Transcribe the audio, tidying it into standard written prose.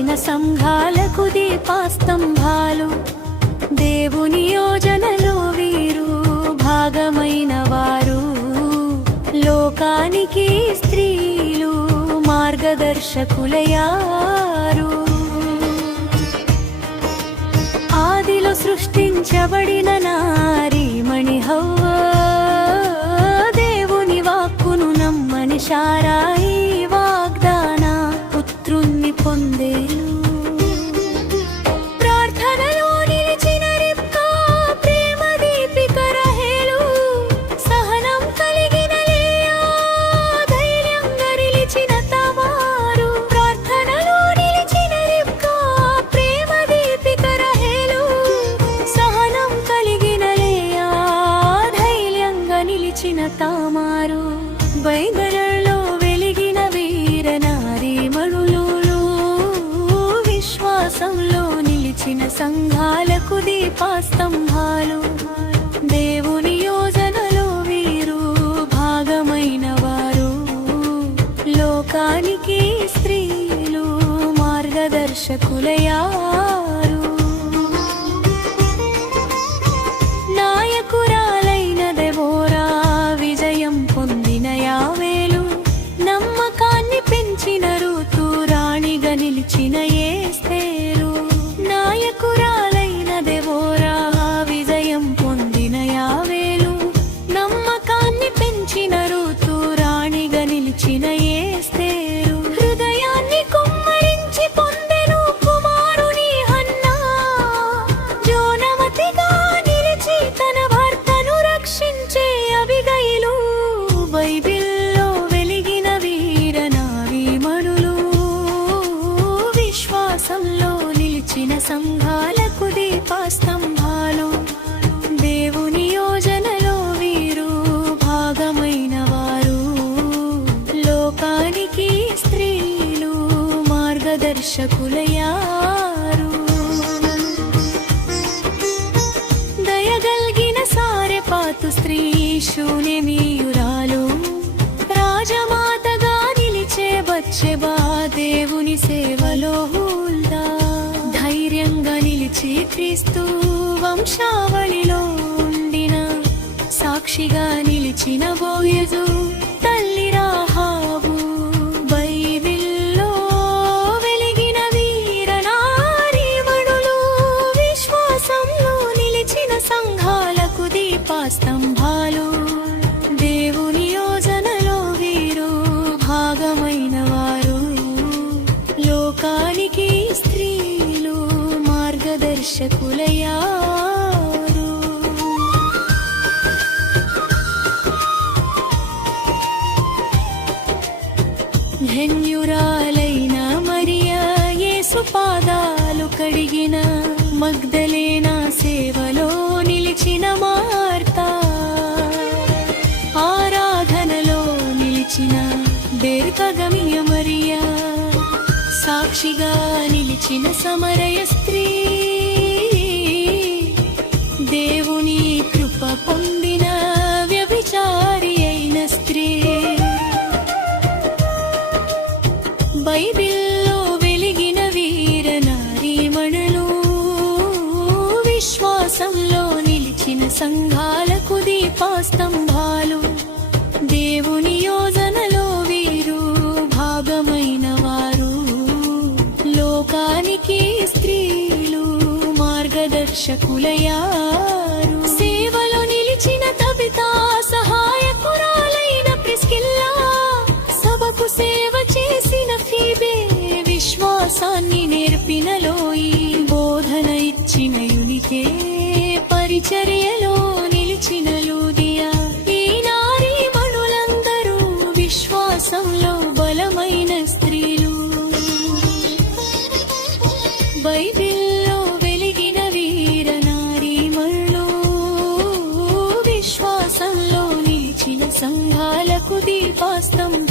నిలిచిన సంఘాలకు దీపాస్తంభాలు. దేవుని యోజనలో వీరు భాగమైన వారు. లోకానికి స్త్రీలు మార్గదర్శకులయారు. ఆదిలో సృష్టించబడిన నారీమణి హవ్వ దేవుని వాక్కును నమ్మని శారాయి వాగ్దాన పుత్రుణ్ణి పొందేను. ప్రార్థనలో నిలిచిన రిబ్కా ప్రేమ దీపిక రహేలు. సహనం కలిగిన లేయా ధైర్యంగా నిలిచిన తమారు. ప్రార్థనలో నిలిచిన రిబ్కా ప్రేమ దీపిక రహేలు. సహనం కలిగిన లేయా ధైర్యంగా నిలిచిన తమారు. బైబిల్లో వెలిగిన వీర నారీమణులు విశ్వాసంలో నిలిచిన సంఘాలకు దీపాస్తంభాలు. దేవుని యోజనలో వీరు భాగమైన వారు. లోకానికి స్త్రీలు మార్గదర్శకులయారు. నాయకురాలైన దెబోరా విజయం పొందిన యావేలు. నమ్మకాన్ని పెంచిన రూతు రాణిగా నిలిచిన ఎస్తేరు. నాయకురాలైన దెబోరా విజయం పొందిన యావేలు. నమ్మకాన్ని పెంచిన రూతు రాణిగా నిలిచిన ఎస్తేరు. హృదయాన్ని కుమ్మరించి పొందెను కుమారుని హన్నా. జోనమతిగా నిలిచి తన భర్తను రక్షించే అబిగయిలు. బైబిల్లో వెలిగిన వీర నారీమణులు విశ్వాసంలో నిలిచిన సంఘాలకు దీపాస్తంభాలు. దేవుని యోజనలో వీరు భాగమైన వారు. లోకానికి స్త్రీలు మార్గదర్శకులయారు. దయగల్గిన సారెపాతు స్త్రీ శూన్యమీయురాలు. రాజమాతగా నిలిచే బత్షెబా దేవుని సేవలో హుల్దా. ధైర్యంగా నిలిచి క్రీస్తు వంశావళిలో ఉండిన సాక్షిగా నిలిచిన బోయజు తల్లి రాహాబు. బైబిల్లో వెలిగిన వీర నారీమణులు విశ్వాసంలో నిలిచిన సంఘాలకు దీపాస్తంభాలు. దేవుని యోజనలో వీరు భాగమైన వారు. లోకానికి స్త్రీలు మార్గదర్శకులయారు. ధన్యురాలైన మరియా యేసు పాదాలు కడిగిన. మగ్దలేనా సేవలో నిలిచిన మార్తా. ఆరాధనలో నిలిచిన బెర్కగమియ మరియా. సాక్షిగా నిలిచిన సమరయ స్త్రీ. దేవుని కృప పొందిన వ్యభిచారి అయిన స్త్రీ. బైబిల్లో వెలిగిన వీర నారీమణులు విశ్వాసంలో నిలిచిన సంఘాలకు దీపాస్తంభాలు. దేవుని యోజనలో వీరు భాగమైన వారు. లోకానికి స్త్రీలు మార్గదర్శకులయారు. సేవలో నిలిచిన తబితా సహాయకురాలైన ప్రిస్కిల్లా. సభకు సేవ చేసిన ఫీబే. విశ్వాసాన్ని నేర్పిన లోయి. బోధన ఇచ్చిన యునికే. పరిచర్యలో నిలిచిన లూదియా. ఈ నారీమణులందరూ విశ్వాసంలో బలమైన స్త్రీలు. బైబిల్లో వెలిగిన వీర నారీమణులు విశ్వాసంలో నిలిచిన సంఘాలకు దీపాస్తంభాలు.